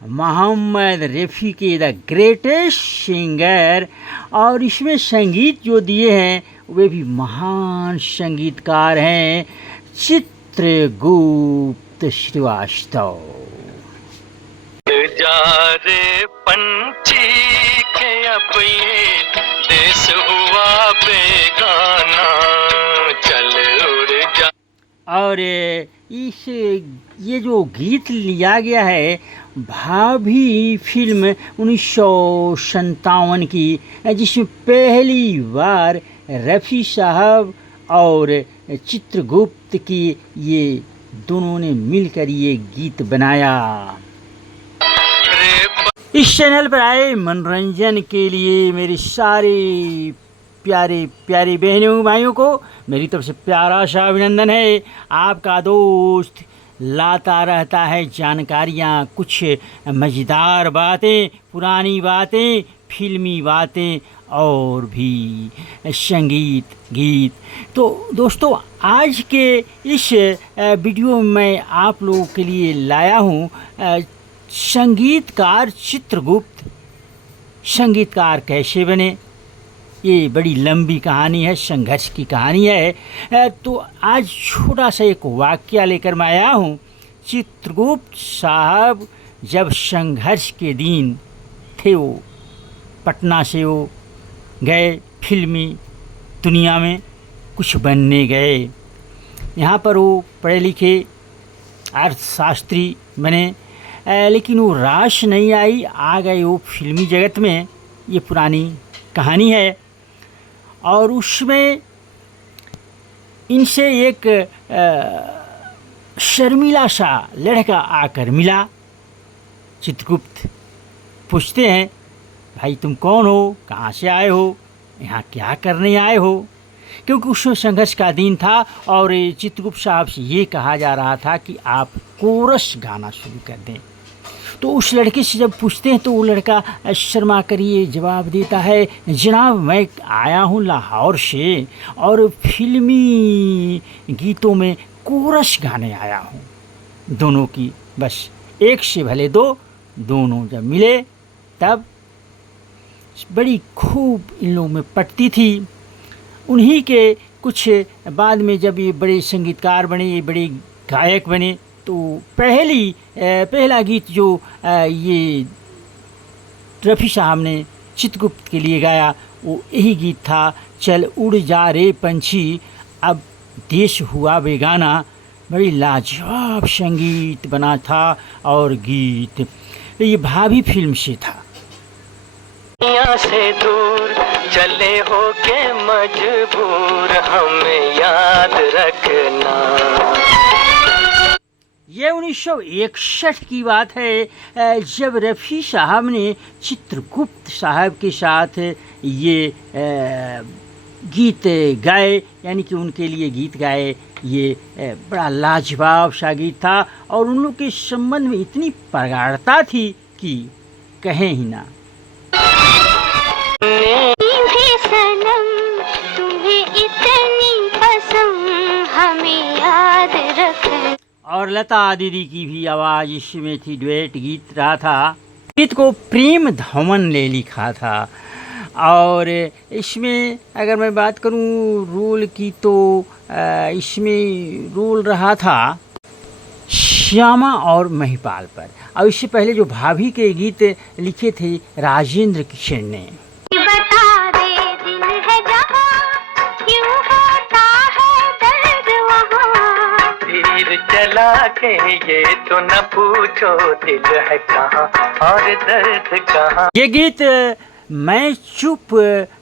मोहम्मद रफ़ी के the greatest singer. और इसमें संगीत जो दिए हैं वे भी महान संगीतकार हैं, चित्रगुप्त श्रीवास्तव। जा रे पंछी के अब ये देश हुआ बेगाना, चल उड़ जा। और ये जो गीत लिया गया है भाभी फिल्म 1957 की, जिसमें पहली बार रफ़ी साहब और चित्रगुप्त की ये दोनों ने मिलकर ये गीत बनाया। इस चैनल पर आए मनोरंजन के लिए मेरे सारे प्यारे प्यारे बहनों भाइयों को मेरी तरफ से प्यारा सा अभिनंदन है। आपका दोस्त लाता रहता है जानकारियाँ, कुछ मज़ेदार बातें, पुरानी बातें, फिल्मी बातें और भी संगीत गीत। तो दोस्तों, आज के इस वीडियो में मैं आप लोगों के लिए लाया हूँ संगीतकार चित्रगुप्त संगीतकार कैसे बने। ये बड़ी लंबी कहानी है, संघर्ष की कहानी है। तो आज छोटा सा एक वाक्य लेकर मैं आया हूँ। चित्रगुप्त साहब जब संघर्ष के दिन थे, वो पटना से वो गए फिल्मी दुनिया में कुछ बनने गए। यहाँ पर वो पढ़े लिखे अर्थशास्त्री बने, लेकिन वो राश नहीं आई, आ गए वो फिल्मी जगत में। ये पुरानी कहानी है। और उसमें इनसे एक शर्मीला सा लड़का आकर मिला। चित्रगुप्त पूछते हैं, भाई तुम कौन हो, कहाँ से आए हो, यहाँ क्या करने आए हो? क्योंकि उसमें संघर्ष का दिन था और चित्रगुप्त साहब से ये कहा जा रहा था कि आप कोरस गाना शुरू कर दें। तो उस लड़के से जब पूछते हैं तो वो लड़का शर्मा कर ये जवाब देता है, जनाब मैं आया हूँ लाहौर से और फिल्मी गीतों में कोरस गाने आया हूँ, दोनों की, बस एक से भले दो। दोनों जब मिले तब बड़ी खूब इन लोगों में पटती थी। उन्हीं के कुछ बाद में जब ये बड़े संगीतकार बने, ये बड़े गायक बने, तो पहला गीत जो ये रफ़ी साहब ने चित्रगुप्त के लिए गाया वो यही गीत था, चल उड़ जा रे पंछी अब देश हुआ बेगाना। बड़ी लाजवाब संगीत बना था और गीत ये भाभी फिल्म से था। यहाँ से दूर चले हो के मजबूर, हमें याद रखना। ये 1961 की बात है, जब रफ़ी साहब ने चित्रगुप्त साहब के साथ ये गीत गाए, यानी कि उनके लिए गीत गाए। ये बड़ा लाजवाब सा गीत था और उन लोग के संबंध में इतनी प्रगाढ़ता थी कि कहें ही ना। और लता दीदी की भी आवाज़ इसमें थी, डुएट गीत रहा था। गीत को प्रेम धवन ने लिखा था। और इसमें अगर मैं बात करूं रोल की, तो इसमें रोल रहा था श्यामा और महिपाल पर। और इससे पहले जो भाभी के गीत लिखे थे राजेंद्र किशन ने। चला के ये तो न पूछो दिल है कहाँ और दर्द कहाँ। ये गीत मैं चुप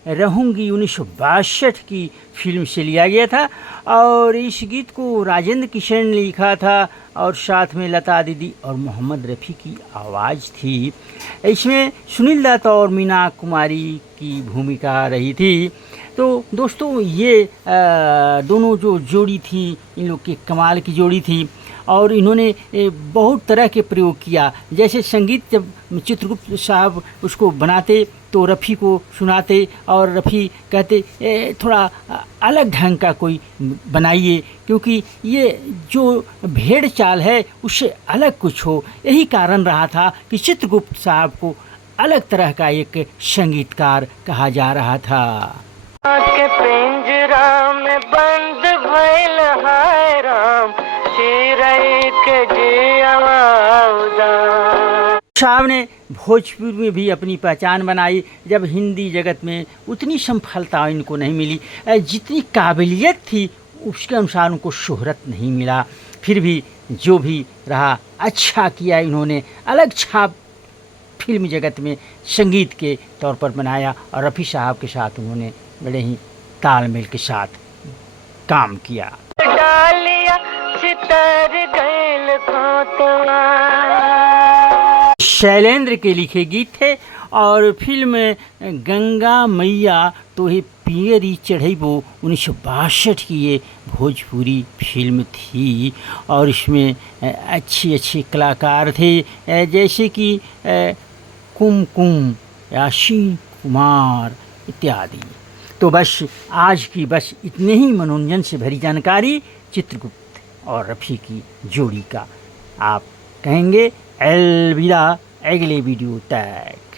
रहूंगी 1962 की फिल्म से लिया गया था और इस गीत को राजेंद्र किशन ने लिखा था और साथ में लता दीदी और मोहम्मद रफ़ी की आवाज़ थी। इसमें सुनील दत्त और मीना कुमारी की भूमिका रही थी। तो दोस्तों, ये दोनों जो जोड़ी थी, इन लोग की कमाल की जोड़ी थी। और इन्होंने बहुत तरह के प्रयोग किया। जैसे संगीत जब चित्रगुप्त साहब उसको बनाते तो रफ़ी को सुनाते और रफ़ी कहते थोड़ा अलग ढंग का कोई बनाइए, क्योंकि ये जो भेड़ चाल है उससे अलग कुछ हो। यही कारण रहा था कि चित्रगुप्त साहब को अलग तरह का एक संगीतकार कहा जा रहा था। के पिंजरा में बंद भइल हाय राम, चिरई के जियवा उदास। साहब ने भोजपुर में भी अपनी पहचान बनाई, जब हिंदी जगत में उतनी सफलता इनको नहीं मिली, जितनी काबिलियत थी उसके अनुसार उनको शोहरत नहीं मिला। फिर भी जो भी रहा अच्छा किया इन्होंने, अलग छाप फिल्म जगत में संगीत के तौर पर बनाया और रफ़ी साहब के साथ उन्होंने बड़े ही तालमेल के साथ काम किया। डालिया चितर गइल खोतवा। शैलेंद्र के लिखे गीत थे और फिल्म गंगा मैया तो हे पियरी चढ़ैबो 1962 की ये भोजपुरी फिल्म थी और इसमें अच्छे अच्छे कलाकार थे, जैसे कि कुमकुम, यासीन कुमार इत्यादि। तो बस आज की बस इतने ही मनोरंजन से भरी जानकारी चित्रगुप्त और रफ़ी की जोड़ी का। आप कहेंगे अलविदा, अगले वीडियो तक।